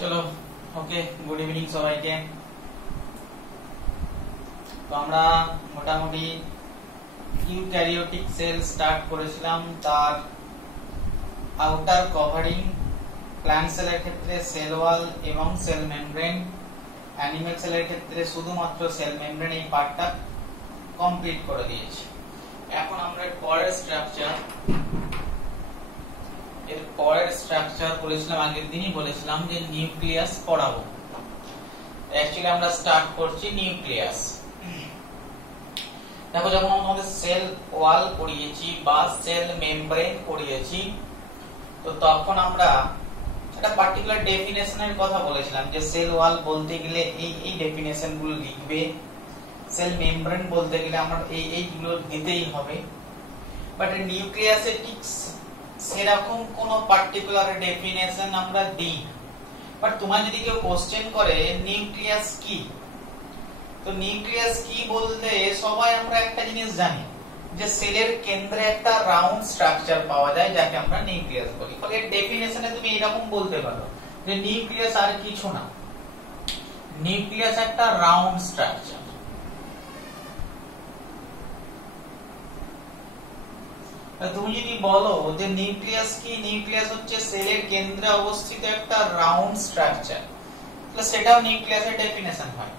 চলো ওকে, good evening সবাইকে। তো আমরা মোটামুটি ইউক্যারিওটিক সেল স্টার্ট করেছিলাম, তার আউটার কভারিং, প্ল্যান্ট সেলের ক্ষেত্রে সেল ওয়াল এবং সেল মেমব্রেন, অ্যানিমেল সেলের ক্ষেত্রে শুধুমাত্র সেল মেমব্রেন, এই পার্টটা কমপ্লিট করে দিয়েছি। এখন আমরা পরের স্ট্রাকচার করেছিলাম, আগের দিনই বলেছিলাম যে নিউক্লিয়াস পড়াবো। অ্যাকচুয়ালি আমরা স্টার্ট করছি নিউক্লিয়াস। দেখো, যখন আমাদের সেল ওয়াল পড়িয়েছি বা সেল মেমব্রেন পড়িয়েছি, তো তখন আমরা একটা পার্টিকুলার ডেফিনেশনের কথা বলেছিলাম যে সেল ওয়াল বলতে গেলে এই ডেফিনেশন গুলো লিখবে, সেল মেমব্রেন বলতে গেলে আমরা এইগুলো দিতেই হবে। বাট নিউক্লিয়াসে ঠিক সেরকম কোন পার্টিকুলার ডেফিনেশন আমরা দিই। বাট তোমার যদি কেউ কোশ্চেন করে নিউক্লিয়াস কি, তো নিউক্লিয়াস কি বলতে সবাই আমরা একটা জিনিস জানি যে সেলের কেন্দ্রে একটা রাউন্ড স্ট্রাকচার পাওয়া যায় যাকে আমরা নিউক্লিয়াস বলি। ফলে ডেফিনেশনে তুমি এরকম বলতে পারো যে নিউক্লিয়াস আর কিছু না, নিউক্লিয়াস একটা রাউন্ড স্ট্রাকচার। তুমি যদি বলো যে নিউক্লিয়াস কি, নিউক্লিয়াস হচ্ছে সেলের কেন্দ্রে অবস্থিত একটা রাউন্ড স্ট্রাকচার, তাহলে সেটাও নিউক্লিয়াসের ডেফিনেশন হয়।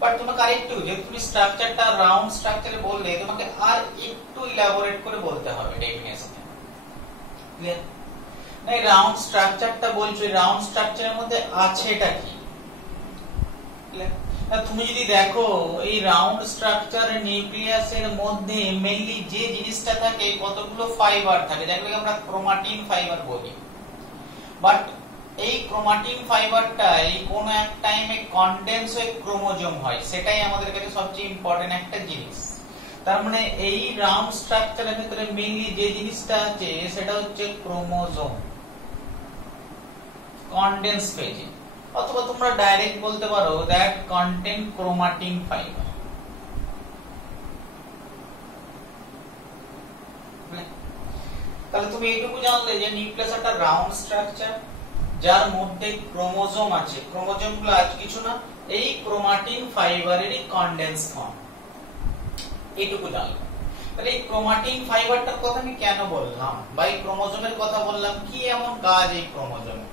বাট তোমাকে আরেকটু, যেহেতু তুমি স্ট্রাকচারটা রাউন্ড স্ট্রাকচারে বললে, তোমাকে আর একটু ইলাবোরেট করে বলতে হবে ডেফিনেশনে। ক্লিয়ার? না, এই রাউন্ড স্ট্রাকচারটা বলছো, রাউন্ড স্ট্রাকচারের মধ্যে আছেটা কি? ক্লিয়ার? তুমি যদি দেখো এই রাউন্ড স্ট্রাকচার নিউক্লিয়াসের মধ্যে মেইনলি যে জিনিসটা থাকে, কতগুলো ফাইবার থাকে, যেগুলোকে আমরা ক্রোমাটিন ফাইবার বলি। বাট এই ক্রোমাটিন ফাইবারটাই কোন এক টাইমে কনডেন্স হয়ে ক্রোমোজোম হয়, সেটাই আমাদের কাছে সবচেয়ে ইম্পর্টেন্ট একটা জিনিস। তার মানে এই রাউন্ড স্ট্রাকচারের ভিতরে মেইনলি যে জিনিসটা আছে সেটা হচ্ছে ক্রোমোজোম কনডেন্স ফেজে, অথবা তোমরা ডাইরেক্ট বলতে পারো দ্যাট কন্টেন্ট ক্রোমাটিন ফাইবার। তাহলে তুমি এইটুকু জানলে যে নিউক্লিয়াস একটা রাউন্ড স্ট্রাকচার যার মধ্যে ক্রোমোজোম আছে। ক্রোমোজোম গুলো আর কিছু না, এই ক্রোমাটিন ফাইবারেরই কনডেন্স ফর্ম। এইটুকু জানলে। তাহলে এই ক্রোমাটিন ফাইবারটার কথা আমি কেন বললাম, বা এই ক্রোমোজোমের কথা বললাম, কি এমন কাজ এই ক্রোমোজোমের?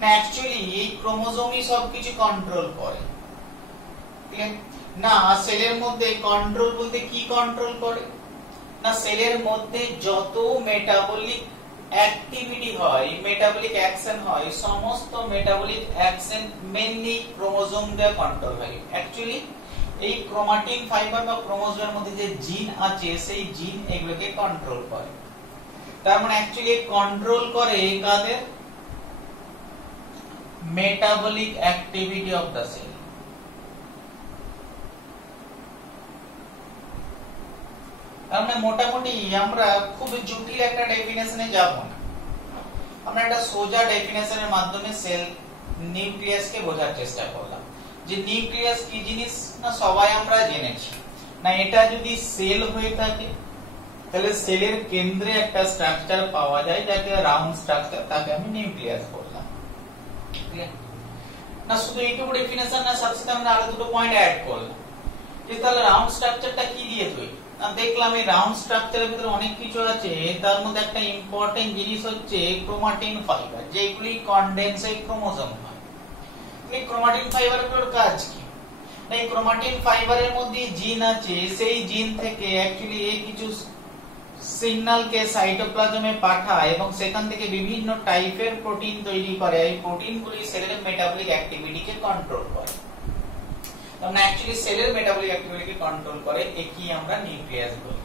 না, অ্যাকচুয়ালি এই ক্রোমোজোমই সবকিছু কন্ট্রোল করে। না, সেলের মধ্যে কন্ট্রোল বলতে কি কন্ট্রোল করে? না, সেলের মধ্যে যত মেটাবলিক অ্যাক্টিভিটি হয়, মেটাবলিক অ্যাকশন হয়, সমস্ত মেটাবলিক অ্যাকশন মেইনলি ক্রোমোজোম দিয়ে কন্ট্রোল হয়। অ্যাকচুয়ালি এই ক্রোমাটিন ফাইবার বা ক্রোমোজোমের মধ্যে যে জিন আছে, সেই জিন এগুলোকে কন্ট্রোল করে। তার মানে অ্যাকচুয়ালি কন্ট্রোল করে কাদের? Metabolic activity of the cell. আমরা মোটামুটি আমরা খুব জটিল একটা ডেফিনেশনে যাব না, আমরা একটা সোজা ডেফিনেশনের মাধ্যমে সেল নিউক্লিয়াসকে বোঝার চেষ্টা করলাম। যে নিউক্লিয়াস কি জিনিস, না সবাই আমরা জেনেছি। না, এটা যদি সেল হয়ে থাকে তাহলে সেলের কেন্দ্রে একটা স্ট্রাকচার পাওয়া যায় যাকে রাউন্ড স্ট্রাকচার, তাকে আমি নিউক্লিয়াস বললাম। না শুধু এইটুকু ডেফিনেশন না, সাথে সাথে আমরা আরো দুটো পয়েন্ট অ্যাড করলাম যে তাহলে রাউন্ড স্ট্রাকচারটা কি দিয়ে তৈরি। দেখলাম এই রাউন্ড স্ট্রাকচারের ভিতরে অনেক কিছু আছে, তার মধ্যে একটা ইম্পর্টেন্ট জিনিস হচ্ছে ক্রোমাটিন ফাইবার, যেগুলি কনডেন্স হয়ে ক্রোমোজোম হয়। এই ক্রোমাটিন ফাইবারগুলোর কাজ কি? এই ক্রোমাটিন ফাইবারের মধ্যে জিন আছে, সেই জিন থেকে অ্যাকচুয়ালি এই কিছু সিগন্যালকে সাইটোপ্লাজমে পাঠায় এবং সেখান থেকে বিভিন্ন টাইপের প্রোটিন তৈরি করে। এই প্রোটিনগুলি সেলের মেটাবলিক অ্যাক্টিভিটিকে কন্ট্রোল করে। আমরা অ্যাকচুয়ালি সেলের মেটাবলিক অ্যাক্টিভিটিকে কন্ট্রোল করে, একেই আমরা নিউক্লিয়াস বলি।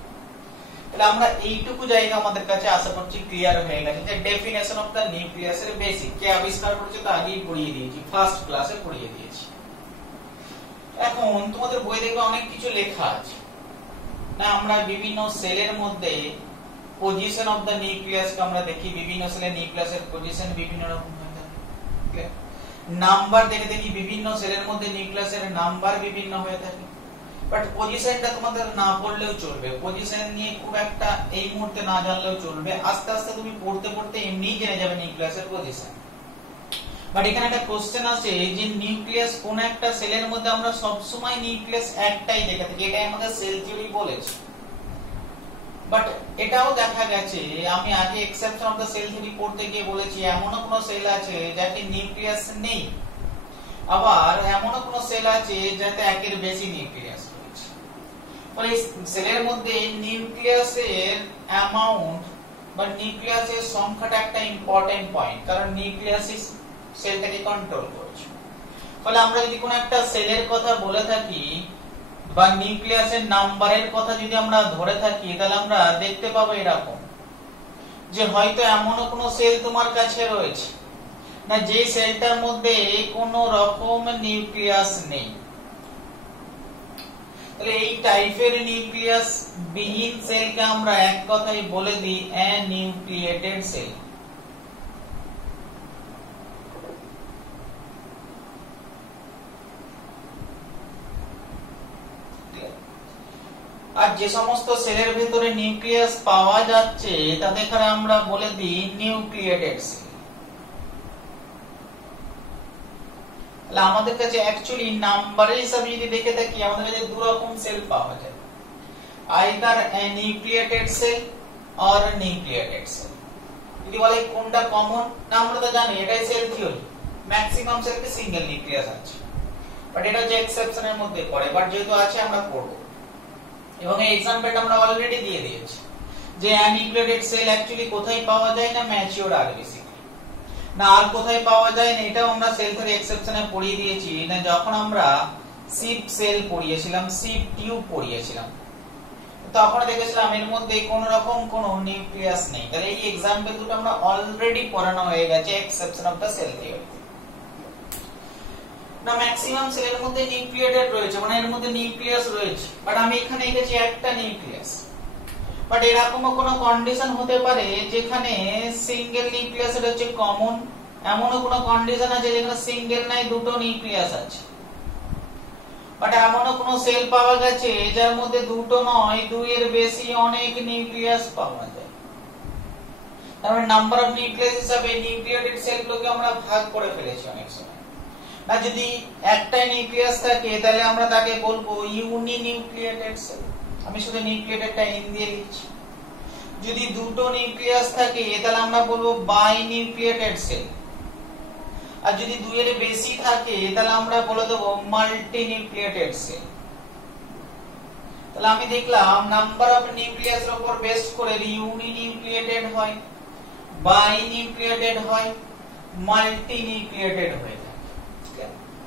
তাহলে আমরা এইটুকু জায়গা আমাদের কাছে আশা করছি ক্লিয়ার হয়ে গেছে যে ডেফিনেশন অফ দ্য নিউক্লিয়াসের বেসিক কে আবিষ্কার করেছে তা আগেই পড়িয়ে দিয়েছি, ফার্স্ট ক্লাসে পড়িয়ে দিয়েছি। এখন তোমাদের বই দেখবে অনেক কিছু লেখা আছে। না, আমরা বিভিন্ন সেলের মধ্যে পজিশন অফ দ্য নিউক্লিয়াসকে আমরা দেখি, বিভিন্ন সেলের নিউক্লিয়াসের পজিশন বিভিন্ন রকম হয়ে থাকে। নাম্বার দেখি বিভিন্ন সেলের মধ্যে নিউক্লিয়াসের নাম্বার বিভিন্ন হয়ে থাকে। বাট পজিশনটা তোমাদের না পড়লেও চলবে, পজিশন নিয়ে খুব একটা এই মুহূর্তে না জানলেও চলবে, আস্তে আস্তে তুমি পড়তে পড়তে এমনিই জেনে যাবে নিউক্লিয়াসের পজিশন। বাট এখানে একটা কোশ্চেন আছে যে নিউক্লিয়াস কোন একটা সেলের মধ্যে আমরা সব সময় নিউক্লিয়াস একটাই দেখে থাকি, এটাই আমাদের সেল থিওরি বলেছে। বাট এটাও দেখা গেছে, আমি আগে exception of the cell theory পড়তে গিয়ে বলেছি এমনও কোন সেল আছে যাতে নিউক্লিয়াস নেই, আবার এমনও কোন সেল আছে যাতে একের বেশি নিউক্লিয়াস রয়েছে। ফলে সেলের মধ্যে নিউক্লিয়াসের অ্যামাউন্ট বা নিউক্লিয়াসের সংখ্যাটা একটা ইম্পর্টেন্ট পয়েন্ট, কারণ নিউক্লিয়াসই সেলটাকে কন্ট্রোল করছে। ফলে আমরা যদি কোন একটা সেলের কথা বলে থাকি বা নিউক্লিয়াসের নাম্বারের কথা যদি আমরা ধরে থাকি, তাহলে আমরা দেখতে পাবো এরকম যে হয়তো এমনও কোন সেল তোমার কাছে রয়েছে না যে সেলটার মধ্যে কোন রকম নিউক্লিয়াস নেই। তাহলে এই টাইপের নিউক্লিয়াস বিহীন সেলকে আমরা এক কথায় বলে দিই অ্যানিউক্লিয়েটেড সেল। আর যে সমস্ত সেলের ভিতরে নিউক্লিয়াস পাওয়া যাচ্ছে তাদেরকে আমরা বলে দিই নিউক্লিয়েটেড সেল। তাহলে আমাদের কাছে অ্যাকচুয়ালি নাম্বারের হিসাবে যদি দেখে থাকি আমাদের কাছে দু রকম সেল পাওয়া যায়, either nucleated cell or nucleated cell. যদি বলে কোনটা কমন, না আমরা তো জানি এটাই সেল থিওরি, ম্যাক্সিমাম সেলকে সিঙ্গেল নিউক্লিয়াস আছে, বাট এটা যে এক্সেপশনের মধ্যে পড়ে, বাট যেহেতু আছে আমরা পড়ব। এবং এই एग्जांपलটা আমরা অলরেডি দিয়ে দিয়েছি যে অ্যানিউক্লিয়েটেড সেল অ্যাকচুয়ালি কোথায় পাওয়া যায় না, ম্যাচিওর আরবিসি না, আর কোথায় পাওয়া যায় না এটাও আমরা সেল থিওরি এক্সেপশনে পড়িয়ে দিয়েছি না, যখন আমরা সিপ সেল পড়িয়েছিলাম, সিপ টিউব পড়িয়েছিলাম, তখন দেখেছিলাম এর মধ্যে কোন রকম কোন নিউক্লিয়াস নেই। তাহলে এই एग्जांपल দুটো আমরা অলরেডি পড়ানো হয়ে গেছে exception of the cell theory. না ম্যাক্সিমাম সেলের মধ্যে নিউক্লিয়েটেড রয়েছে, মানে এর মধ্যে নিউক্লিয়াস রয়েছে, বাট আমি এখানে লিখেছি একটা নিউক্লিয়াস। বাট এরকমও কোনো কন্ডিশন হতে পারে যেখানে সিঙ্গেল নিউক্লিয়াসের হচ্ছে কমন, এমনও কোনো কন্ডিশন আছে যেখানে সিঙ্গেল নাই দুটো নিউক্লিয়াস আছে। বাট এমনও কোনো সেল পাওয়া গেছে যার মধ্যে দুটো নয় দুইয়ের বেশি অনেক নিউক্লিয়াস পাওয়া যায়। তারপরে নাম্বার অফ নিউক্লিয়াস হিসাবে নিউক্লিয়েটেড সেলগুলোকে আমরা ভাগ করে ফেলেছি অনেক সময়। না যদি একটাই নিউক্লিয়াস থাকে তাহলে আমরা তাকে বলবো ইউনি নিউক্লিয়েটেড সেল, আমি শুধু নিউক্লিয়েটেডটা ইন দিয়ে লিখছি। যদি দুটো নিউক্লিয়াস থাকে তাহলে আমরা বলবো বাই নিউক্লিয়েটেড সেল, আর যদি দুইয়ের বেশি থাকে তাহলে আমরা বলে দেব মাল্টি নিউক্লিয়েটেড সেল। তাহলে আমি দেখলাম নাম্বার অফ নিউক্লিয়াস এর উপর বেস করে ইউনি নিউক্লিয়েটেড হয়, বাই নিউক্লিয়েটেড হয়, মাল্টি নিউক্লিয়েটেড হয়,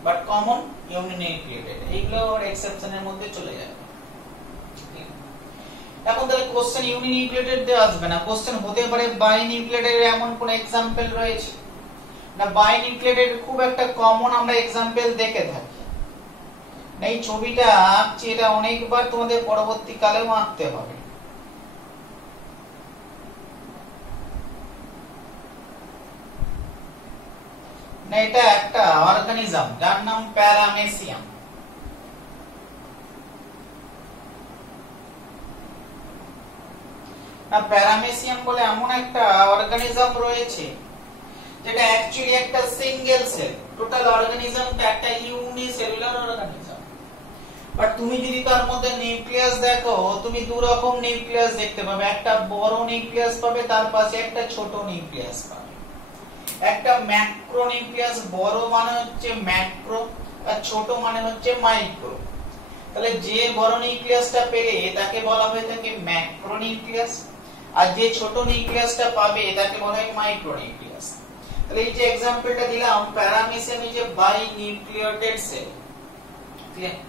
বাট কমন ইউনি নিউক্লিয়েটেড। এইগুলো এক্সেপশনের মধ্যে চলে যাবে। এখন তাহলে কোশ্চেন ইউনি নিউক্লিয়েটেড দিয়ে আসবে না, কোশ্চেন হতে পারে বাই নিউক্লিয়েটেড এমন কোন एग्जांपल রয়েছে না, বাই নিউক্লিয়েটেড খুব একটা কমন আমরা एग्जांपल দেখে থাকি। এই ছবিটা আঁকছি, এটা অনেকবার তোমাদের পরবর্তীকালেও আঁকতে হবে। না এটা একটা অর্গানিজম যার নাম প্যারামেসিয়াম। না প্যারামেসিয়াম বলে এমন একটা অর্গানিজম রয়েছে যেটা অ্যাকচুয়ালি একটা সিঙ্গেল সেল, টোটাল অর্গানিজমটা একটা ইউনিসেলুলার অর্গানিজম। বাট তুমি যদি তার মধ্যে নিউক্লিয়াস দেখো, তুমি দু রকম নিউক্লিয়াস দেখতে পাবে, একটা বড় নিউক্লিয়াস পাবে, তার পাশে একটা ছোট নিউক্লিয়াস পাবে। একটা ম্যাক্রো নিউক্লিয়াস, বড় মানে হচ্ছে ম্যাক্রো আর ছোট মানে হচ্ছে মাইক্রো। তাহলে যে বড় নিউক্লিয়াসটা পেলে তাকে বলা হয়ে থাকে ম্যাক্রো নিউক্লিয়াস, আর যে ছোট নিউক্লিয়াসটা পাবে তাকে বলা হয় মাইক্রো নিউক্লিয়াস। তাহলে এই যে एग्जांपलটা দিলাম paramecium is a binucleated cell, ঠিক আছে।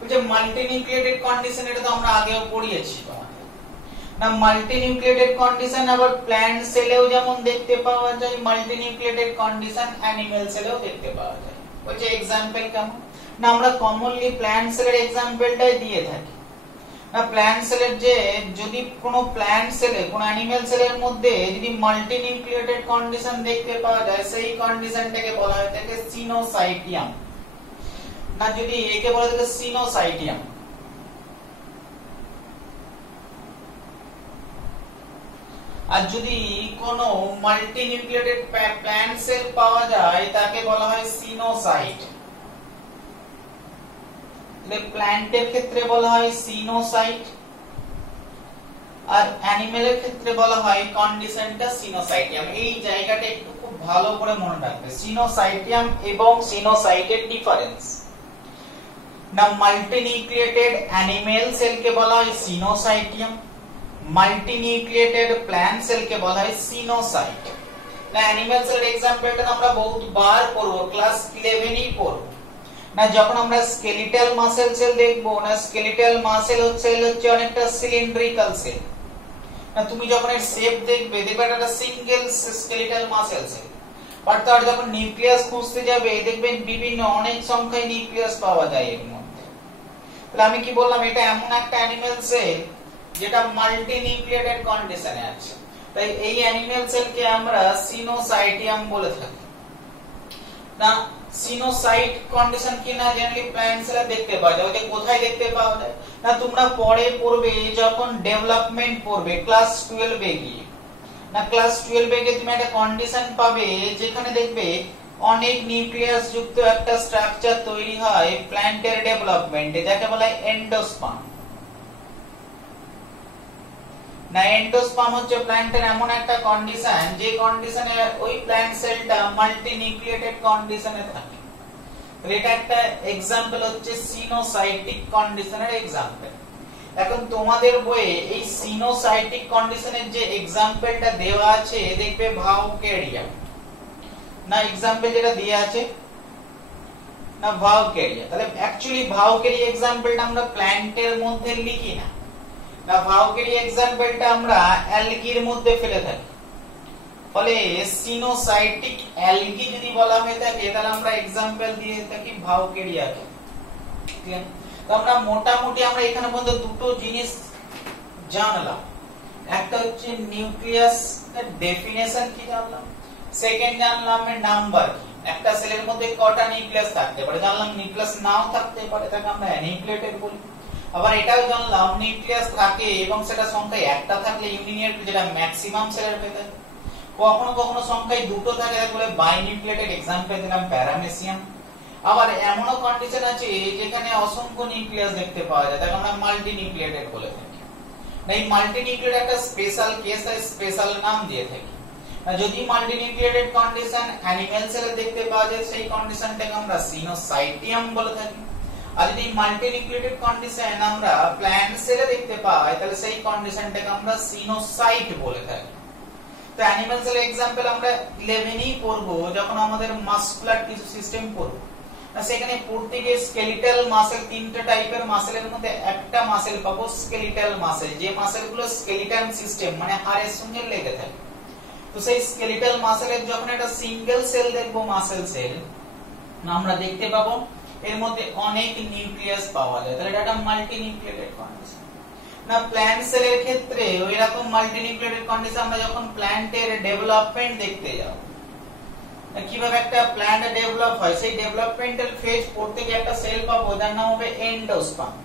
ওই যে মাল্টি নিউক্লিয়েটেড কন্ডিশন, এটা তো আমরা আগেও পড়িয়েছি না। মাল্টি নিউক্লিয়েটেড কন্ডিশন আবার প্ল্যান্ট সেলেও যেমন দেখতে পাওয়া যায়, মাল্টি নিউক্লিয়েটেড কন্ডিশন অ্যানিমাল সেলেও দেখতে পাওয়া যায়। ওই যে एग्जांपल কেমন না, আমরা কমনলি প্ল্যান্ট সেলের एग्जांपलটাই দিয়ে থাকি না। প্ল্যান্ট সেলের যে যদি কোনো প্ল্যান্ট সেলে কোনো অ্যানিমাল সেলের মধ্যে যদি মাল্টি নিউক্লিয়েটেড কন্ডিশন দেখতে পাওয়া যায়, সেই কন্ডিশনটাকে বলা হয় থাকে সিনোসাইটিয়াম। না যদি একে বলা থাকে সিনোসাইটিয়াম। আর যদি কোনো মাল্টি নিউক্লিয়েটেড প্ল্যান্ট সেল পাওয়া যায় তাকে বলা হয় সিনোসাইট। প্ল্যান্টের ক্ষেত্রে বলা হয় সিনোসাইট, আর অ্যানিমেলের ক্ষেত্রে বলা হয় কন্ডিশনটা সিনোসাইটিয়াম। এই জায়গাটা একটু খুব ভালো করে মনে রাখবে, সিনোসাইটিয়াম এবং সিনোসাইটের ডিফারেন্স। না মাল্টিনিউক্লিয়েটেড অ্যানিমেল সেলকে বলা হয় সিনোসাইটিয়াম, মাল্টিনিউক্লিয়েটেড প্ল্যান্ট সেলকে বলা হয় সিনোসাইট। না অ্যানিমেল সেলের এক্সাম্পলটা আমরা বহুতবার পড়ব, ক্লাস 11 এই পড়ব। না যখন আমরা স্কেলিটাল মাসেল সেল দেখব, না স্কেলিটাল মাসেল হচ্ছে অনেকটা সিলিন্ড্রিক্যাল সেল। না তুমি যখন এর শেপ দেখবে এটা single skeletal muscle sell, but তার যখন নিউক্লিয়াস খুঁজতে যাবে দেখবেন বিভিন্ন অনেক সংখ্যায় নিউক্লিয়াস পাওয়া যায় এর মধ্যে। তাহলে আমি কি বললাম, এটা এমন একটা অ্যানিমেল সেল যেটা মাল্টি নিউক্লিয়েটেড কন্ডিশনে আছে, তাই এই অ্যানিমেল সেলকে আমরা সিনোসাইটিয়াম বলে থাকি। না সিনোসাইট কন্ডিশন কি না জেনারেলি প্ল্যান্ট সেলে দেখতে পাওয়া যায়। ওটা কোথায় দেখতে পাওয়া যায়? না তোমরা পরে পড়বে যখন ডেভেলপমেন্ট পড়বে ক্লাস 12 এ গিয়ে। না ক্লাস 12 এ গিয়ে তুমি একটা কন্ডিশন পাবে যেখানে দেখবে অনেক নিউক্লিয়াস যুক্ত একটা স্ট্রাকচার তৈরি হয় প্ল্যান্টের ডেভেলপমেন্টে, যাকে বলা হয় এন্ডোস্পার্ম। না এন্ডোস্পার্ম হচ্ছে প্ল্যান্টের এমন একটা কন্ডিশন যে কন্ডিশনে ওই প্ল্যান্ট সেলটা মাল্টি নিউক্লিয়েটেড কন্ডিশনে থাকে। এটা একটা এক্সাম্পল হচ্ছে সিনোসাইটিক কন্ডিশনের এক্সাম্পল। এখন তোমাদের বইয়ে এই সিনোসাইটিক কন্ডিশনের যে এক্সাম্পলটা দেওয়া আছে দেখবে ভাউকেরিয়া। না এক্সাম্পল যেটা দেওয়া আছে না ভাউকেরিয়া, তাহলে অ্যাকচুয়ালি ভাউকেরিয়া এক্সাম্পলটা আমরা প্ল্যান্টের মধ্যে লিখি না। না ভাউকেরিয়া এক্সাম্পলটা আমরা অ্যালগির মধ্যে ফেলে থাকি। ফলে সিনোসাইটিক অ্যালগি যদি বলা হয়ে থাকে তাহলে আমরা এক্সাম্পল দিয়ে থাকি ভাউকেরিয়াকে। তো আমরা মোটামুটি আমরা এখানে পর্যন্ত দুটো জিনিস জানলাম। একটা হচ্ছে নিউক্লিয়াস এর ডেফিনেশন কি জানলাম, সেকেন্ড জানলাম নাম্বার কি, একটা সেলের মধ্যে কটা নিউক্লিয়াস থাকতে পারে জানলাম, নিউক্লিয়াস নাও থাকতে পারে তাকে আমরা অ্যানিউক্লিয়েটেড বলি। আবার এটাও জানলাম নিউক্লিয়াস থাকে এবং সেটা সংখ্যায় একটা থাকলে ইউনিনিউক্লিয়েটেড, যেটা ম্যাক্সিমাম সেলের ভেতরে। কখনো কখনো সংখ্যায় দুটো থাকে তাকে বলে বাইনিউক্লিয়েটেড, এক্সাম্পল দিলাম প্যারামেসিয়াম। আবার এমনও কন্ডিশন আছে যেখানে অসংখ্য নিউক্লিয়াস দেখতে পাওয়া যায় তাকে আমরা মাল্টি নিউক্লিয়েটেড বলে থাকি। এই মাল্টি নিউক্লিয়েটেড একটা স্পেশাল কেস, তাই স্পেশাল নাম দিয়ে থাকি। যদি মাল্টি নিউক্লিয়েটেড কন্ডিশন অ্যানিমেল সেলে দেখতে পাওয়া যায় সেই কন্ডিশনটাকে আমরা সিনোসাইটিয়াম বলে থাকি। আর যদি মাল্টি নিউক্লিয়েটেড কন্ডিশন আমরা প্ল্যান্ট সেলে দেখতে পাই তাহলে সেই কন্ডিশনটাকে আমরা সিনোসাইট বলে থাকি। তো অ্যানিমাল সেল एग्जांपल আমরা 11 এই পড়ব যখন আমাদের মাসকুলার টিস্যু সিস্টেম পড়ব। সেখানে পড়তে গিয়ে স্কেলিটাল মাসেল, তিনটা টাইপের মাসেলের মধ্যে একটা মাসেল পাবো স্কেলিটাল মাসেল, যে মাসেলগুলো স্কেলিটাল সিস্টেম মানে হাড়ের সঙ্গে লেগে থাকে। তো সেই স্কেলিটাল মাসেলের যখন একটা সিঙ্গেল সেল দেখব মাসেল সেল, আমরা দেখতে পাবো এর মধ্যে অনেক নিউক্লিয়াস পাওয়া যায়, তাহলে এটা একটা মাল্টি নিউক্লিয়েটেড কন্ডিশন। না প্ল্যান্ট সেলের ক্ষেত্রে ওই রকম মাল্টি নিউক্লিয়েটেড কন্ডিশন আমরা যখন প্ল্যান্টের ডেভেলপমেন্ট দেখতে যাব, কিভাবে একটা প্ল্যান্ট ডেভেলপ হয় সেই ডেভেলপমেন্টাল ফেজ পড়তে গিয়ে একটা সেল পাবো যার নাম হবে এন্ডোস্পার্ম।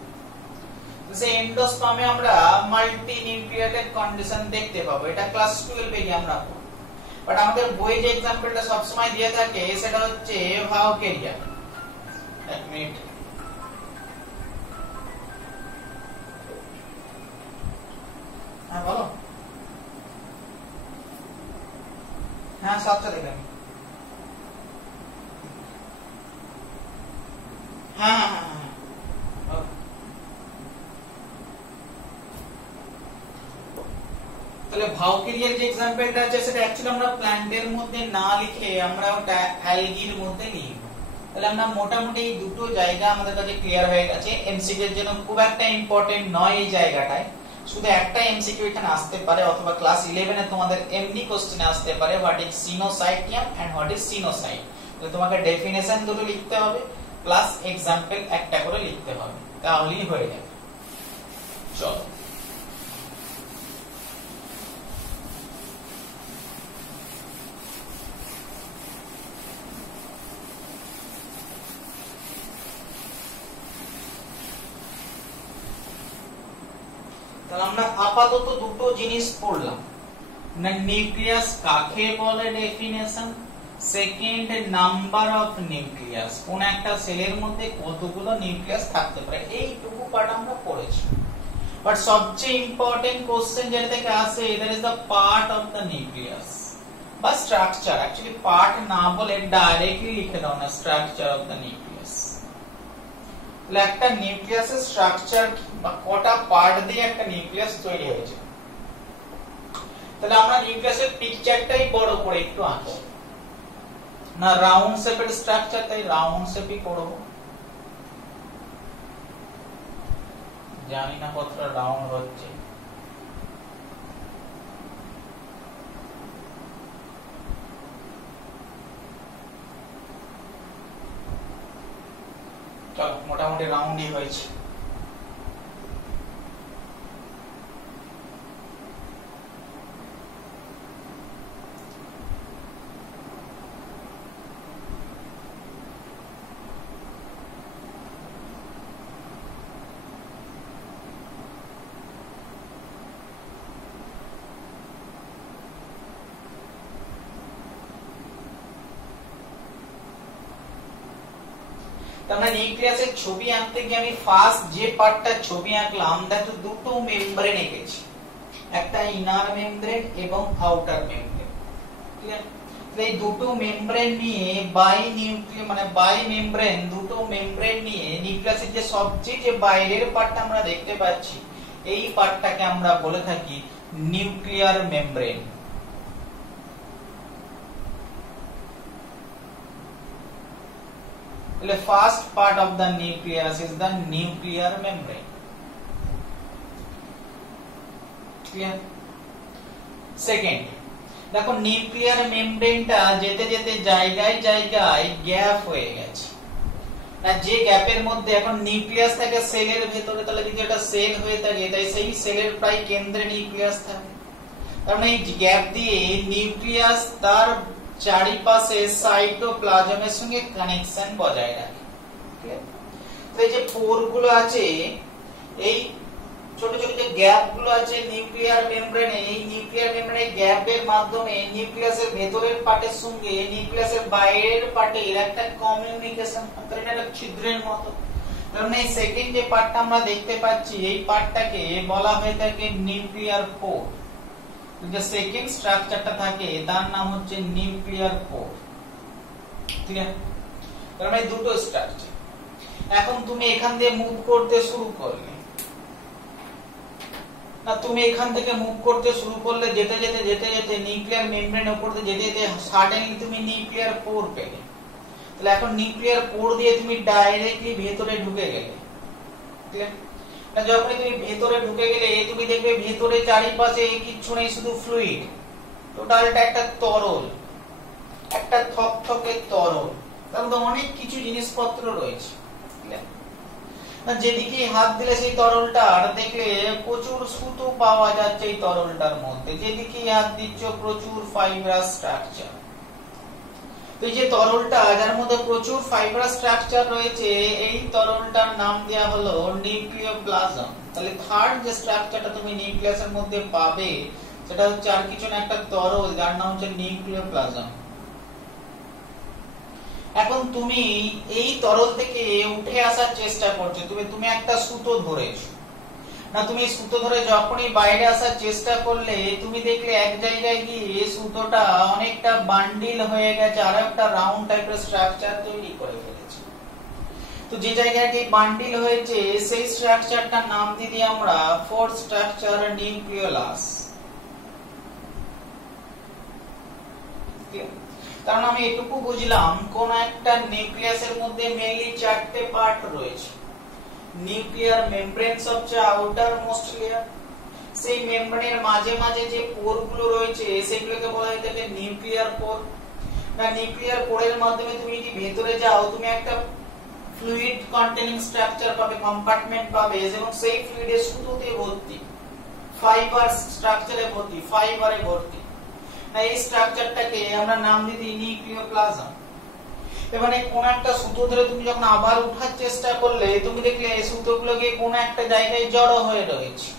তো সেই এন্ডোস্পার্মে আমরা মাল্টি নিউক্লিয়েটেড কন্ডিশন দেখতে পাবো, এটা ক্লাস 12 এ গিয়ে আমরা পড়ব। বাট আমাদের বইয়ে যে एग्जांपलটা সব সময় দিয়ে থাকে সেটা হচ্ছে ভাউকেরিয়া। এক মিনিট, হ্যাঁ বলো। হ্যাঁ সবটা দেখলাম। হ্যাঁ হ্যাঁ হ্যাঁ, তাহলে ভাউকেরিয়ার যে एग्जांपलটা আছে সেটা অ্যাকচুয়ালি আমরা প্ল্যান্টের মধ্যে না লিখে আমরা ওটা অ্যালগির মধ্যে লিখব। তাহলে আমরা মোটামুটি এই দুটো জায়গা আমাদের কাছে ক্লিয়ার হয়ে গেছে। এমসিকিউ এর জন্য খুব একটা ইম্পর্টেন্ট নয় এই জায়গাটায়, শুধু একটা এমসিকিউ এখানে আসতে পারে, অথবা ক্লাস 11 এ তোমাদের এমনি কোশ্চেনে আসতে পারে, what is coenocytium and what is coenocyte. তো তোমাকে ডেফিনেশন দুটো লিখতে হবে প্লাস एग्जांपल একটা করে লিখতে হবে, তাহলেই হয়ে যাবে। চলো তাহলে আমরা আপাতত দুটো জিনিস পড়লাম। না নিউক্লিয়াস কাকে বলে definition, second number of nucleus, কোন একটা সেলের মধ্যে কতগুলো নিউক্লিয়াস থাকতে পারে, এইটুকু পার্ট আমরা পড়েছি। বাট সবচেয়ে ইম্পর্টেন্ট কোশ্চেন যেটা থেকে আসে, that is the part of the nucleus বা স্ট্রাকচার। অ্যাকচুয়ালি পার্ট না বলে ডাইরেক্টলি লিখে দাও না, স্ট্রাকচার অফ দ্য নিউক্লিয়াস। তাহলে একটা নিউক্লিয়াসের স্ট্রাকচার বা কটা পার্ট দিয়ে একটা নিউক্লিয়াস তৈরি হয়েছে। তাহলে আমরা নিউক্লিয়াসের পিকচারটাই বড় করে একটু আঁকি না, রাউন্ড শেপের স্ট্রাকচার, তাই রাউন্ড শেপই করব। জানি না কতটা রাউন্ড হচ্ছে, চলো মোটামুটি রাউন্ডই হয়েছে। আমরা নিউক্লিয়াসের ছবি আঁকতে গিয়ে আমি ফার্স্ট যে পার্টটা ছবি আঁকলাম, দেখো দুটো মেমব্রেন এঁকেছি, একটা ইনার মেমব্রেন এবং আউটার মেমব্রেন। ক্লিয়ার? এই দুটো মেমব্রেন নিয়ে বাই নিউক্লিয়াস মানে বাই মেমব্রেন, দুটো মেমব্রেন নিয়ে নিউক্লিয়াসের যে সবচেয়ে যে বাইরের পার্টটা আমরা দেখতে পাচ্ছি, এই পার্টটাকে আমরা বলে থাকি nuclear membrane. The first part of the nucleus is the nuclear membrane. Clear? Second, দেখো নিউক্লিয়ার মেমব্রেনটা যেতে যেতে জায়গায় জায়গায় গ্যাপ হয়ে গেছে। না যে গ্যাপের মধ্যে এখন নিউক্লিয়াস থাকে সেলের ভেতরে, তাহলে যদি এটা সেল হয়ে থাকে তাই সেই সেলের প্রায় কেন্দ্রে নিউক্লিয়াস থাকে। তার মানে এই গ্যাপ দিয়ে নিউক্লিয়াস তার চারিপাশে সাইটোপ্লাজমের সঙ্গে কানেকশন বজায় রাখে। তো এই যে পোর গুলো আছে, এই ছোট ছোট যে গ্যাপ গুলো আছে নিউক্লিয়ার মেমব্রেনে, এই নিউক্লিয়ার মেমব্রেনের গ্যাপের মাধ্যমে নিউক্লিয়াসের ভেতরের পার্টের সঙ্গে নিউক্লিয়াসের বাইরের পার্টের একটা কমিউনিকেশন, এটা একটা ছিদ্রের মতো। কারণ এই সেকেন্ড যে পার্টটা আমরা দেখতে পাচ্ছি, এই পার্টটাকে বলা হয়ে থাকে নিউক্লিয়ার পোর। যে সেকেন্ড স্ট্রাকচারটা থাকে তার নাম হচ্ছে নিউক্লিয়ার পোর। ঠিক আছে? তার মানে দুটো স্ট্রাকচার। এখন তুমি এখান দিয়ে মুভ করতে শুরু করলে, না তুমি এখান থেকে মুভ করতে শুরু করলে, যেতে যেতে যেতে যেতে নিউক্লিয়ার মেমব্রেনের উপর দিয়ে যেতে যেতে সাডেনলি তুমি নিউক্লিয়ার পোর পেলে। তাহলে এখন নিউক্লিয়ার পোর দিয়ে তুমি ডাইরেক্টলি ভেতরে ঢুকে গেলে। ক্লিয়ার? যখন তুমি ভেতরে ঢুকে গেলে তুমি দেখবে ভেতরে চারিপাশে কিছু নেই, শুধু ফ্লুইড, টোটালটা একটা তরল, একটা থকথকে তরল। তার মধ্যে অনেক কিছু জিনিসপত্র রয়েছে। যেদিকে হাত দিলে সেই তরলটার দেখলে প্রচুর সুতো পাওয়া যাচ্ছে এই তরলটার মধ্যে, যেদিকে হাত দিচ্ছ প্রচুর ফাইব্রাস স্ট্রাকচার। এই যে তরলটা যার মধ্যে প্রচুর ফাইব্রাস স্ট্রাকচার রয়েছে, এই তরলটার নাম দেয়া হলো নিউক্লিওপ্লাজম। তাহলে থার্ড যে স্ট্রাকচারটা তুমি নিউক্লিয়াসের মধ্যে পাবে সেটা হচ্ছে আর কিছু না, একটা তরল যার নাম হচ্ছে নিউক্লিওপ্লাজম। এখন তুমি এই তরল থেকে উঠে আসার চেষ্টা করছো, তুমি একটা সুতো ধরেছো না, তুমি সুতো ধরে যখনই বাইরে আসার চেষ্টা করলে তুমি দেখলে এক জায়গায় গিয়ে সুতোটা অনেকটা বান্ডিল হয়ে গেছে, আর একটা রাউন্ড টাইপের স্ট্রাকচার তৈরি করে ফেলেছে। তো যে জায়গায় বান্ডিল হয়েছে সেই স্ট্রাকচারটার নাম দিই আমরা ফোর্থ স্ট্রাকচার নিউক্লিওলাস। কারণ আমি এটুকু বুঝলাম, কোন একটা নিউক্লিয়াসের মধ্যে মেইনলি চারটে পার্ট রয়েছে। নিউক্লিয়ার মেমব্রেন সবচেয়ে আউটার মোস্ট লেয়ার, সেই মেমব্রেনের মাঝে মাঝে যে পোর গুলো রয়েছে সেগুলোকে বলা হয় থাকে নিউক্লিয়ার পোর। না নিউক্লিয়ার পোরের মাধ্যমে তুমি যদি ভেতরে যাও তুমি একটা ফ্লুইড কন্টেনিং স্ট্রাকচার পাবে, কম্পার্টমেন্ট পাবে, এবং সেই ফ্লুইডে সুতোতে ভর্তি, ফাইবার স্ট্রাকচারে ভর্তি, ফাইবারে ভর্তি। এই স্ট্রাকচারটাকে আমরা নাম দিই নিউক্লিওপ্লাজম। এবারে কোন একটা সুতো ধরে তুমি যখন আবার উঠার চেষ্টা করলে তুমি দেখলে এই সুতোগুলো গিয়ে কোন একটা জায়গায় জড়ো হয়ে রয়েছে।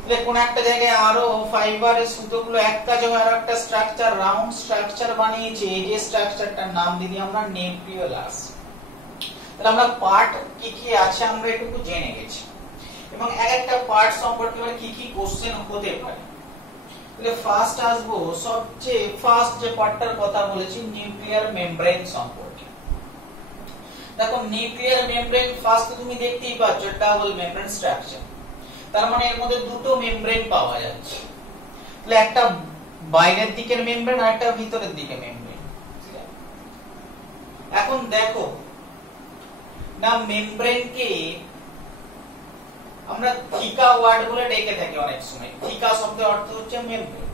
তাহলে কোন একটা জায়গায় আরো ফাইবারের সুতোগুলো এক কাজ হয়ে আরো একটা স্ট্রাকচার রাউন্ড স্ট্রাকচার বানিয়েছে, এই যে স্ট্রাকচারটার নাম দিই আমরা নিউক্লিয়াস। তাহলে আমরা পার্ট কি কি আছে আমরা একটু জেনে গেছি, এবং এক একটা পার্ট সম্পর্কে আমরা কি কি কোশ্চেন হতে পারে। তাহলে ফার্স্ট আসবো, সবচেয়ে ফার্স্ট যে পার্টটার কথা বলেছি নিউক্লিয়ার মেমব্রেন সম্পর্কে। দেখো নিউক্লিয়ার মেমব্রেন ফার্স্ট তুমি দেখতেই পাচ্ছ ডাবল মেমব্রেন স্ট্রাকচার, তার মানে এর মধ্যে দুটো মেমব্রেন পাওয়া যাচ্ছে। তাহলে একটা বাইরের দিকের মেমব্রেন আর একটা ভিতরের দিকে মেমব্রেন। এখন দেখো না মেমব্রেনকে আমরা থিকা ওয়ার্ড বলে ডেকে থাকি অনেক সময়, থিকা শব্দের অর্থ হচ্ছে মেমব্রেন।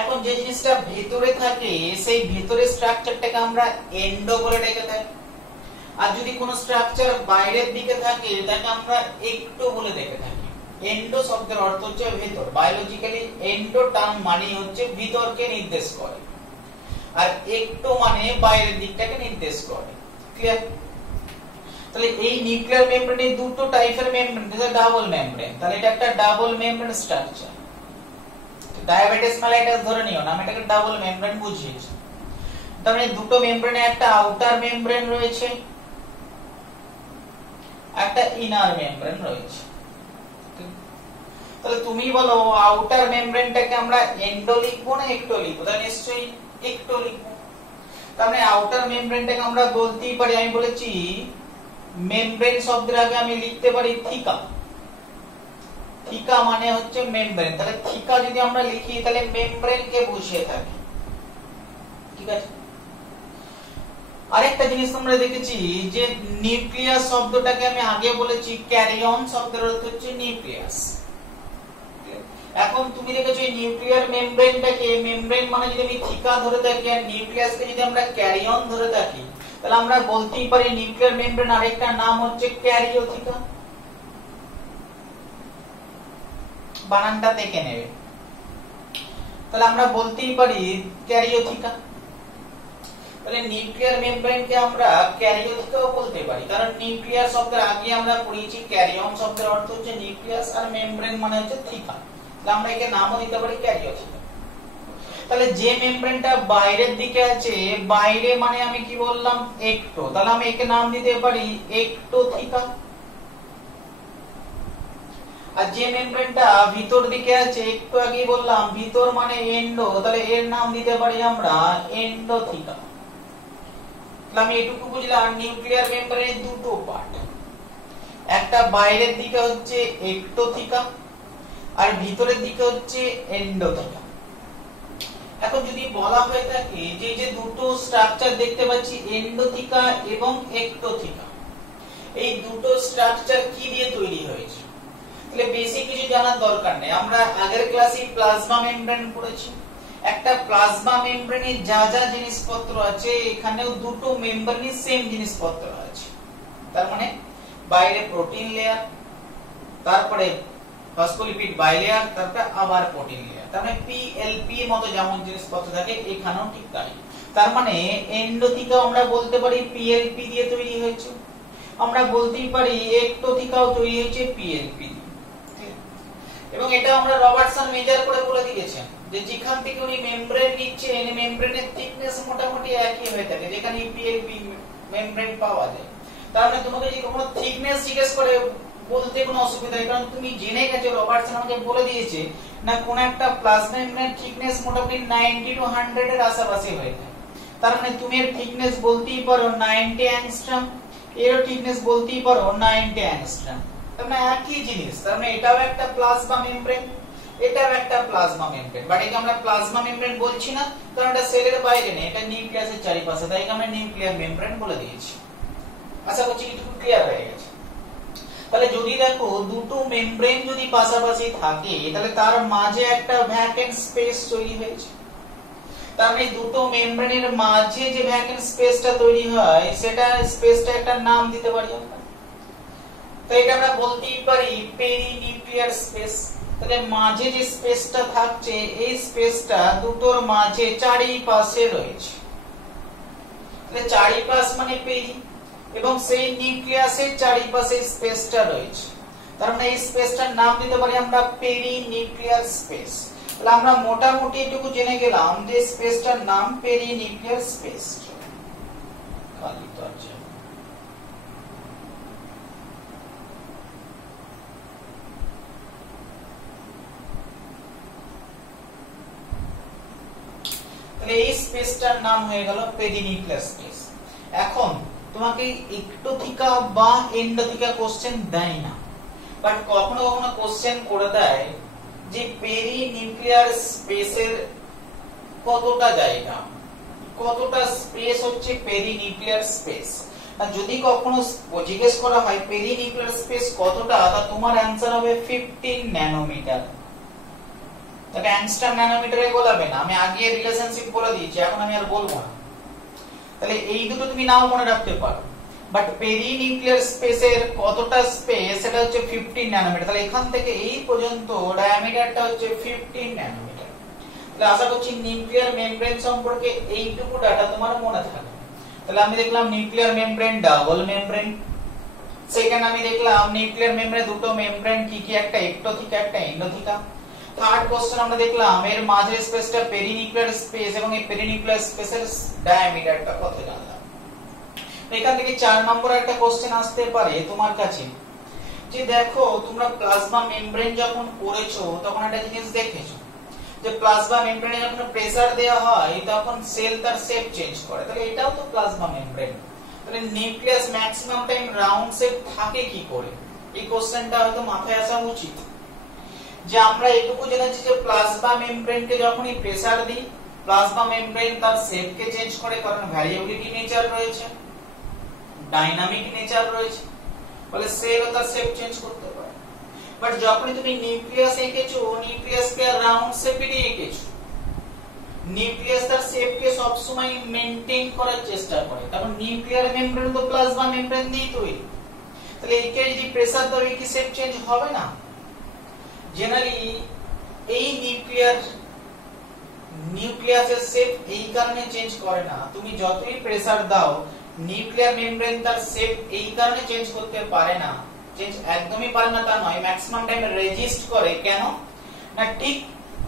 এখন যে জিনিসটা ভেতরে থাকে সেই ভেতরের স্ট্রাকচারটাকে আমরা এন্ডো বলে ডেকে থাকি, আর যদি কোনো স্ট্রাকচার বাইরের দিকে থাকে তাকে আমরা একটো বলে ডেকে থাকি। এন্ডো শব্দের অর্থ হচ্ছে ভেতর, বায়োলজিক্যালি এন্ডো টার্ম মানে হচ্ছে ভিতরকে নির্দেশ করে, আর একটো মানে বাইরের দিকটাকে নির্দেশ করে। ক্লিয়ার? তাহলে এই নিউক্লিয়ার মেমব্রেনে দুটো টাইপের মেমব্রেন, যেটা ডাবল মেমব্রেন। তাহলে এটা একটা double membrane structure. Diabetes mellitus ধরে নিও না, আমি এটাকে ডাবল মেমব্রেন বুঝিয়েছি। তার মানে দুটো মেমব্রেনে একটা আউটার মেমব্রেন রয়েছে, একটা ইনার মেমব্রেন রয়েছে। তাহলে তুমি বলো আউটার মেমব্রেনটাকে আমরা এন্ডো লিখবো না একটো লিখবো? তাহলে নিশ্চয়ই একটো লিখবো। তার মানে আউটার মেমব্রেনটাকে আমরা বলতেই পারি, আমি বলেছি মেমব্রেন শব্দের আগে আমি লিখতে পারি থিকা। থিকা মানে হচ্ছে মেমব্রেন, তাহলে থিকা যদি আমরা লিখি তাহলে মেমব্রেনকে বুঝিয়ে থাকি। ঠিক আছে? আরেকটা জিনিস তোমরা দেখেছি যে নিউক্লিয়াস শব্দটাকে আমি আগে বলেছি ক্যারিয়ন শব্দের অর্থ হচ্ছে নিউক্লিয়াস। এখন তুমি দেখেছো এই নিউক্লিয়ার মেমব্রেনটাকে, মেমব্রেন মানে যদি আমি থিকা ধরে থাকি আর নিউক্লিয়াসকে যদি আমরা ক্যারিয়ন ধরে থাকি, তাহলে আমরা বলতেই পারি নিউক্লিয়ার মেমব্রেন আরেকটা নাম হচ্ছে ক্যারিওথিকা। বানানটা দেখে নেবে। তাহলে আমরা বলতেই পারি ক্যারিওথিকা। তাহলে নিউক্লিয়ার মেমব্রেনকে আমরা ক্যারিওথিকাও বলতে পারি, কারণ নিউক্লিয়াস শব্দের আগে আমরা পড়িয়েছি ক্যারিয়ন শব্দের অর্থ হচ্ছে নিউক্লিয়াস আর মেমব্রেন মানে হচ্ছে থিকা। তাহলে আমরা একে নামও দিতে পারি ক্যারিওথিকা। তাহলে যে মেমব্রেনটা বাইরের দিকে আছে, বাইরে মানে আমি কি বললাম একটো, তাহলে আমি একে নাম দিতে পারি একটোথিকা। আর যে মেমব্রেনটা ভিতর দিকে আছে, একটু আগে বললাম ভিতর মানে এন্ডো, তাহলে এর নাম দিতে পারি আমরা এন্ডোথিকা। তাহলে আমি এটুকু বুঝলাম নিউক্লিয়ার মেমব্রেনের দুটো পার্ট, একটা বাইরের দিকে হচ্ছে একটোথিকা আর ভিতরের দিকে হচ্ছে এন্ডোথিকা। এখন যদি বলা হয়ে থাকে যে যে দুটো স্ট্রাকচার দেখতে পাচ্ছি এন্ডোথিকা এবং একটোথিকা, এই দুটো স্ট্রাকচার কি দিয়ে তৈরি হয়েছে? তাহলে বেশি কিছু জানার দরকার নেই, আমরা আগের ক্লাসে প্লাজমা মেমব্রেন পড়েছি। একটা প্লাজমা মেমব্রেনে যা যা জিনিসপত্র আছে এখানেও দুটো মেমব্রেনে সেম জিনিসপত্র আছে। তার মানে বাইরে প্রোটিন লেয়ার, তারপরে ফসফোলিপিড বাইলেয়ার, তারপরে আবার প্রোটিন লেয়ার। তার মানে পিএলপি এর মতো যেমন জিনিসপত্র থাকে এখানেও ঠিক তাই। তার মানে এন্ডোথিকা আমরা বলতে পারি পিএলপি দিয়ে তৈরি হয়েছে, আমরা বলতেই পারি একটোথিকাও তৈরি হয়েছে পিএলপি। এবং এটা আমরা রবার্টসন মেজার করে বলে দিয়েছেন যে যেখান থেকে উনি মেমব্রেন নিচ্ছেন মেমব্রেনের থিকনেস মোটামুটি একই হয়ে থাকে যেখানে পিএলপি মেমব্রেন পাওয়া যায়। তার মানে তোমাকে যদি কোনো থিকনেস জিজ্ঞেস করে বলতে কোনো অসুবিধা নেই, কারণ তুমি জেনে গেছো রবার্টসন আমাকে বলে দিয়েছে না কোন একটা প্লাজমা মেমব্রেনের থিকনেস মোটামুটি 90 to 100 এর আশেপাশে হয়ে থাকে। তার মানে তুমি এর থিকনেস বলতেই পারো 90 অ্যাংস্ট্রম, এর থিকনেস বলতেই পারো 90 অ্যাংস্ট্রম। তার মানে একই জিনিস। তার মানে এটাও একটা প্লাজমা মেমব্রেন, এটাও একটা প্লাজমা মেমব্রেন, বাট এটা আমরা প্লাজমা মেমব্রেন বলছি না কারণ এটা সেলের বাইরে নেই, এটা নিউক্লিয়াসের চারিপাশে, তাই আমরা নিউক্লিয়ার মেমব্রেন বলে দিয়েছি। আশা করছি কিছু ক্লিয়ার হয়ে গেছে। তাহলে যদি দেখো দুটো মেমব্রেন যদি পাশাপাশি থাকে তাহলে তার মাঝে একটা ভ্যাকেন্ট স্পেস তৈরি হয়েছে। তার মানে দুটো মেমব্রেনের মাঝে যে ভ্যাকেন্ট স্পেসটা তৈরি হয় সেটা স্পেসটা একটা নাম দিতে পারি আমরা। তো এটা আমরা বলতেই পারি পেরিনিউক্লিয়ার স্পেস। তাহলে মাঝে যে স্পেসটা থাকছে এই স্পেসটা দুটোর মাঝে চারিপাশে রয়েছে। তাহলে চারিপাশ মানে পেরি, এবং সেই নিউক্লিয়াসের চারিপাশে স্পেসটা রয়েছে। তার মানে এই স্পেসটার নাম দিতে পারি আমরা পেরিনিউক্লিয়ার স্পেস। তাহলে আমরা মোটামুটি এটুকু জেনে গেলাম যে স্পেসটার নাম পেরিনিউক্লিয়ার স্পেস। খালি তো আছে। তাহলে এই স্পেসটার নাম হয়ে গেল পেরিনিউক্লিয়ার স্পেস। এখন তোমাকে একটোথিকা বা এন্ডোথিকা কোশ্চেন দেয় না, বাট কখনো কখনো কোশ্চেন করে দেয় যে পেরিনিউক্লিয়ার স্পেসের কতটা জায়গা, কতটা স্পেস হচ্ছে পেরিনিউক্লিয়ার স্পেস। আর যদি কখনো জিজ্ঞেস করা হয় পেরিনিউক্লিয়ার স্পেস কতটা, তা তোমার অ্যানসার হবে 15 ন্যানোমিটার। তবে অ্যাংস্ট্রম ন্যানোমিটারে গোলাবে না, আমি আগে রিলেশনশিপ বলে দিয়েছি, এখন আমি আর বলবো না। তাহলে এই দুটো তুমি নাও মনে রাখতে পারো, বাট পেরিনিউক্লিয়ার স্পেসের কতটা স্পেস সেটা হচ্ছে 15 ন্যানোমিটার। তাহলে এখান থেকে এই পর্যন্ত ডায়ামিটারটা হচ্ছে 15 ন্যানোমিটার। তাহলে আশা করছি নিউক্লিয়ার মেমব্রেন সম্পর্কে এইটুকু ডাটা তোমার মনে থাকবে। তাহলে আমি দেখলাম nuclear membrane double membrane. Second আমি দেখলাম নিউক্লিয়ার মেমব্রেন দুটো মেমব্রেন কি কি, একটা একটোথিকা একটা এন্ডোথিকা। থার্ড কোশ্চেন আমরা দেখলাম এর মাঝের স্পেসটা পেরিনিউক্লিয়ার স্পেস এবং এই পেরিনিউক্লিয়ার স্পেসের ডায়ামিটারটা কত জানলাম। এখান থেকে 4 নম্বর একটা কোশ্চেন আসতে পারে তোমার কাছে, যে দেখো তোমরা প্লাজমা মেমব্রেন যখন পড়েছো তখন একটা জিনিস দেখেছো যে প্লাজমা মেমব্রেনে যখন প্রেসার দেওয়া হয় তখন সেল তার শেপ চেঞ্জ করে। তাহলে এটাও তো প্লাজমা মেমব্রেন। তাহলে nucleus maximum time round shape থাকে কি করে, এই কোশ্চেনটা হয়তো মাথায় আসা উচিত। যে আমরা এটুকু জেনেছি যে প্লাজমা মেমব্রেনকে যখনই প্রেসার দিই প্লাজমা মেমব্রেন তার শেপকে চেঞ্জ করে, কারণ ভ্যারিয়েবিলিটি নেচার রয়েছে, ডাইনামিক নেচার রয়েছে, বলে সেলও তার শেপ চেঞ্জ করতে পারে। বাট যখনই তুমি নিউক্লিয়াস এঁকেছো, নিউক্লিয়াসকে রাউন্ড শেপে এঁকেছো, নিউক্লিয়াস তার শেপকে সব সময় মেইনটেইন করার চেষ্টা করে, কারণ নিউক্লিয়ার মেমব্রেন তো প্লাজমা মেমব্রেন দিয়ে তৈরি। তাহলে একে যদি প্রেসার দাও কি শেপ চেঞ্জ হবে না? জেনারেলি এই নিউক্লিয়াসের শেপ এই কারণে চেঞ্জ করে না, তুমি যতই প্রেসার দাও নিউক্লিয়ার মেমব্রেন তার শেপ এই কারণে চেঞ্জ করতে পারে না, চেঞ্জ একদমই পারে না তা নয়, ম্যাক্সিমাম টাইম রেজিস্ট করে। কেন না, ঠিক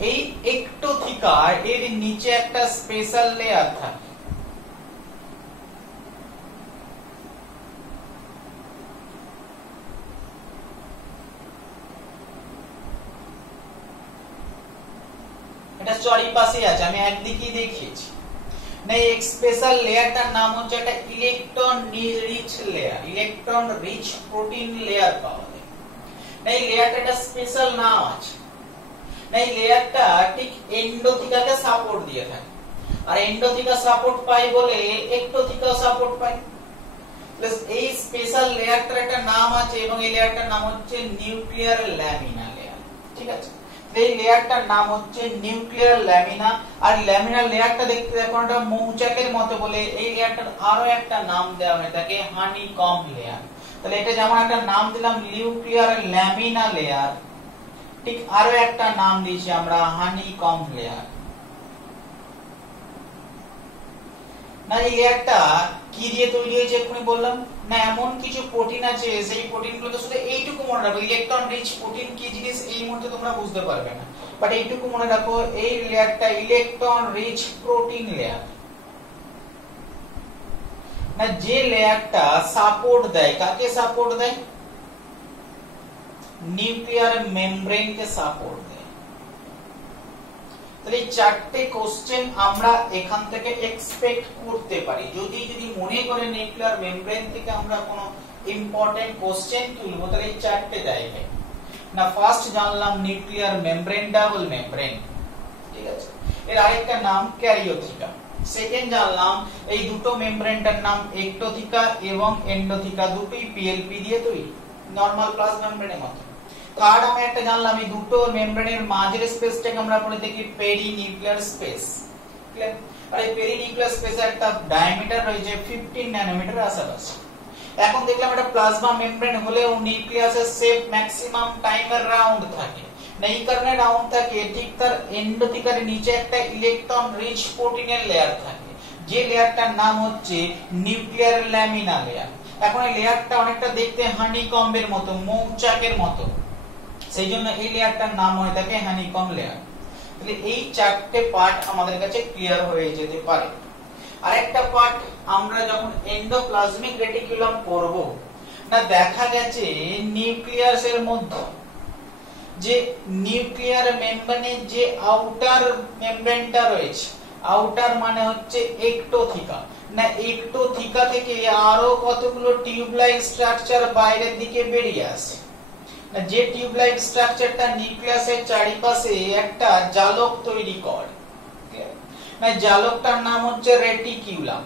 এই একটোথিকা এর নিচে একটা স্পেশাল লেয়ার থাকে। এটা চারিপাশে আছে, আমি একদিকেই দেখিয়েছি না। এই স্পেশাল লেয়ারটার নাম হচ্ছে একটা electron rich layer, electron rich protein layer পাওয়া যায় না। এই লেয়ারটা একটা স্পেশাল নাম আছে না। এই লেয়ারটা ঠিক এন্ডোথিকাকে সাপোর্ট দিয়ে থাকে, আর এন্ডোথিকা সাপোর্ট পায় বলে একটোথিকা সাপোর্ট পায়। প্লাস এই স্পেশাল লেয়ারটার একটা নাম আছে এবং এই লেয়ারটার নাম হচ্ছে নিউক্লিয়ার ল্যামিনা লেয়ার। ঠিক আছে, এই লেয়ারটার নাম হচ্ছে নিউক্লিয়ার ল্যামিনা। আর ল্যামিনার লেয়ারটা দেখতে দেখো একটা মৌচাকের মতো বলে এই লেয়ারটার আরো একটা নাম দেওয়া হয় তাকে হানিকম লেয়ার। তাহলে এটা যেমন একটা নাম দিলাম নিউক্লিয়ার ল্যামিনা লেয়ার, ঠিক আরো একটা নাম দিয়েছি আমরা হানিকম লেয়ার। না এই লেয়ারটা কি দিয়ে তৈরি হয়েছে এক্ষুনি বললাম না, এমন কিছু প্রোটিন আছে সেই প্রোটিনগুলোকে শুধু এইটুকু মনে রাখো, ইলেকট্রন রিচ প্রোটিন কি জিনিস এই মুহূর্তে তোমরা বুঝতে পারবে না, বাট এইটুকু মনে রাখো এই লেয়ারটা ইলেকট্রন রিচ প্রোটিন লেয়ার। না যে লেয়ারটা সাপোর্ট দেয়, কাকে সাপোর্ট দেয়? নিউক্লিয়ার মেমব্রেনকে সাপোর্ট দেয়। তাহলে এই চারটে কোশ্চেন আমরা এখান থেকে এক্সপেক্ট করতে পারি যদি মনে করে নিউক্লিয়ার মেমব্রেন থেকে আমরা কোনো ইম্পর্টেন্ট কোশ্চেন তুলবো, তাহলে এই চারটে জায়গায়। না ফার্স্ট জানলাম নিউক্লিয়ার মেমব্রেন ডাবল মেমব্রেন, ঠিক আছে, এর আরেকটা নাম ক্যারিওথিকা। সেকেন্ড জানলাম এই দুটো মেমব্রেনটার নাম একটোথিকা এবং এন্ডোথিকা, দুটোই পিএলপি দিয়ে তৈরি, নরমাল প্লাজমা মেমব্রেনের মতো। থার্ড আমি একটা জানলাম এই দুটো মেমব্রেনের মাঝের স্পেসটাকে আমরা বলে দেখি পেরিনিউক্লিয়ার স্পেস। ক্লিয়ার? আর এই পেরিনিউক্লিয়ার স্পেসে একটা ডায়ামিটার রয়েছে 15 ন্যানোমিটার আশেপাশে। এখন দেখলাম এটা প্লাজমা মেমব্রেন হলেও নিউক্লিয়াসের শেপ ম্যাক্সিমাম টাইমের রাউন্ড থাকে না, এই কারণে রাউন্ড থাকে ঠিক তার এন্ডোথিকার নিচে একটা ইলেকট্রন রিচ প্রোটিনের লেয়ার থাকে, যে লেয়ারটার নাম হচ্ছে নিউক্লিয়ার ল্যামিনা লেয়ার। এখন এই লেয়ারটা অনেকটা দেখতে হানিকম্বের মতো, মৌচাকের মতো, সেই জন্য এই লেয়ারটার নাম হয়ে থাকে হানিকম্ব লেয়ার। তাহলে এই চারটে পার্ট আমাদের কাছে ক্লিয়ার হয়ে যেতে পারে। আরেকটা পার্ট আমরা যখন এন্ডোপ্লাজমিক রেটিকুলাম করব, না দেখা গেছে নিউক্লিয়াসের মধ্যে যে নিউক্লিয়ার মেমব্রেনের যে আউটার মেমব্রেনটা রয়েছে, আউটার মানে হচ্ছে একটোথিকা, না একটোথিকা থেকে আরো কতগুলো টিউব লাইক স্ট্রাকচার বাইরের দিকে বেরিয়ে আসে, না যে টিউব লাইক স্ট্রাকচারটা নিউক্লিয়াসের চারিপাশে একটা জালক তৈরি করে, না জালকটার নাম হচ্ছে রেটিকিউলাম।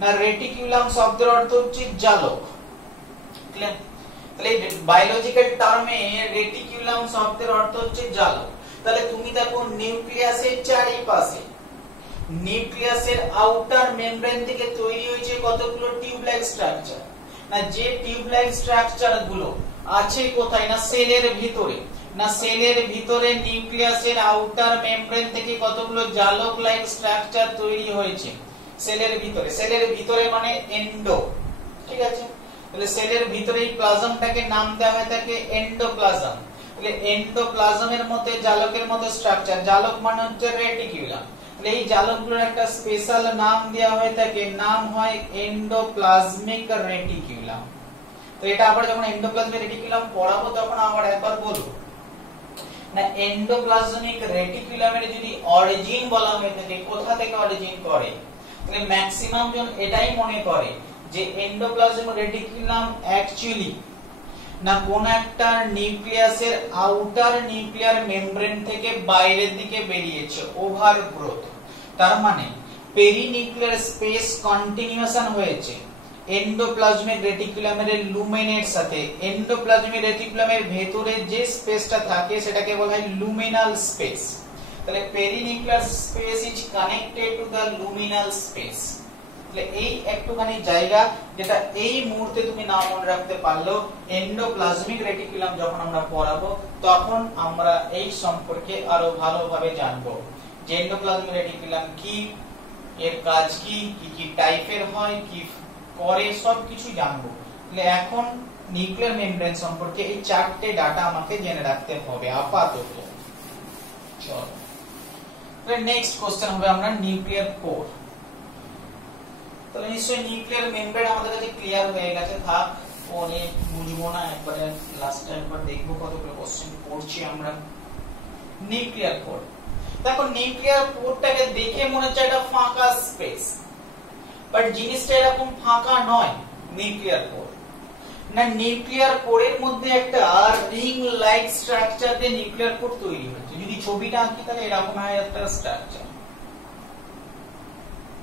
না রেটিকিউলাম শব্দের অর্থ হচ্ছে জালক। তাহলে বায়োলজিক্যাল টার্মে রেটিকুলাম শব্দের অর্থ হচ্ছে জালক। তাহলে তুমি দেখো নিউক্লিয়াসের চারিপাশে, নিউক্লিয়াসের আউটার মেমব্রেন থেকে তৈরি হয়েছে কতগুলো টিউব লাইক স্ট্রাকচার, না যে টিউব লাইক স্ট্রাকচার গুলো আছে কোথায়, না সেলের ভিতরে, না সেলের ভিতরে নিউক্লিয়াসের আউটার মেমব্রেন থেকে কতগুলো জালক লাইক স্ট্রাকচার তৈরি হয়েছে সেলের ভিতরে। সেলের ভিতরে মানে এন্ডো, ঠিক আছে। তাহলে সেলের ভিতরে এই প্লাজমটাকে নাম দেওয়া হয় থাকে এন্ডোপ্লাজম। তাহলে এন্ডোপ্লাজমের মধ্যে জালকের মধ্যে স্ট্রাকচার, জালক মানে হচ্ছে রেটিকুলাম। তাহলে এই জালকগুলোর একটা স্পেশাল নাম দেওয়া হয় থাকে, নাম হয় এন্ডোপ্লাজমিক রেটিকুলাম। তো এটা আবার যখন এন্ডোপ্লাজমিক রেটিকুলাম পড়াবো তখন আবার একবার বলবো, না এন্ডোপ্লাজমিক রেটিকুলামের যদি অরিজিন বলা হয়ে থাকে, কোথা থেকে অরিজিন করে, তাহলে ম্যাক্সিমাম জন এটাই মনে করে যে এন্ডোপ্লাজমিক রেটিকুলাম অ্যাকচুয়ালি না কোন একটা নিউক্লিয়াসের আউটার নিউক্লিয়ার মেমব্রেন থেকে বাইরের দিকে বেরিয়েছে, ওভারগ্রোথ। তার মানে পেরিনিউক্লিয়ার স্পেস কন্টিনিউয়েশন হয়েছে এন্ডোপ্লাজমিক রেটিকুলামের লুমেনের সাথে। এন্ডোপ্লাজমিক রেটিকুলামের ভেতরে যে স্পেসটা থাকে সেটাকে বলা হয় লুমিনাল স্পেস। তাহলে perinuclear space is connected to the luminal space. এই একটুখানি জায়গা যেটা এই মুহূর্তে তুমি না মনে রাখতে পারলেও এন্ডোপ্লাজমিক রেটিকুলাম যখন আমরা পড়াবো তখন আমরা এই সম্পর্কে আরো ভালোভাবে জানবো যে এন্ডোপ্লাজমিক রেটিকুলাম কি, এর কাজ কি, কি টাইপের হয়, কি করে, সবকিছু জানবো। তাহলে এখন নিউক্লিয়ার মেমব্রেন সম্পর্কে এই চারটে ডাটা আমাকে জেনে রাখতে হবে আপাতত। চলো নেক্সট কোশ্চেন হবে আমরা নিউক্লিয়ার কোর। তাহলে নিশ্চয়ই নিউক্লিয়ার মেমব্রেন আমাদের কাছে ক্লিয়ার হয়ে গেছে, থাক অনেক বুঝবো না, একবারে লাস্টে একবার দেখবো কতগুলো কোশ্চেন পড়ছি আমরা। নিউক্লিয়ার কোর, দেখো নিউক্লিয়ার কোরটাকে দেখে মনে হচ্ছে একটা ফাঁকা স্পেস, বাট জিনিসটা এরকম ফাঁকা নয়। নিউক্লিয়ার কোর না, নিউক্লিয়ার কোরের মধ্যে একটা রিং লাইক স্ট্রাকচার দিয়ে নিউক্লিয়ার কোর তৈরি হচ্ছে। যদি ছবিটা আঁকি তাহলে এরকম হয় একটা স্ট্রাকচার।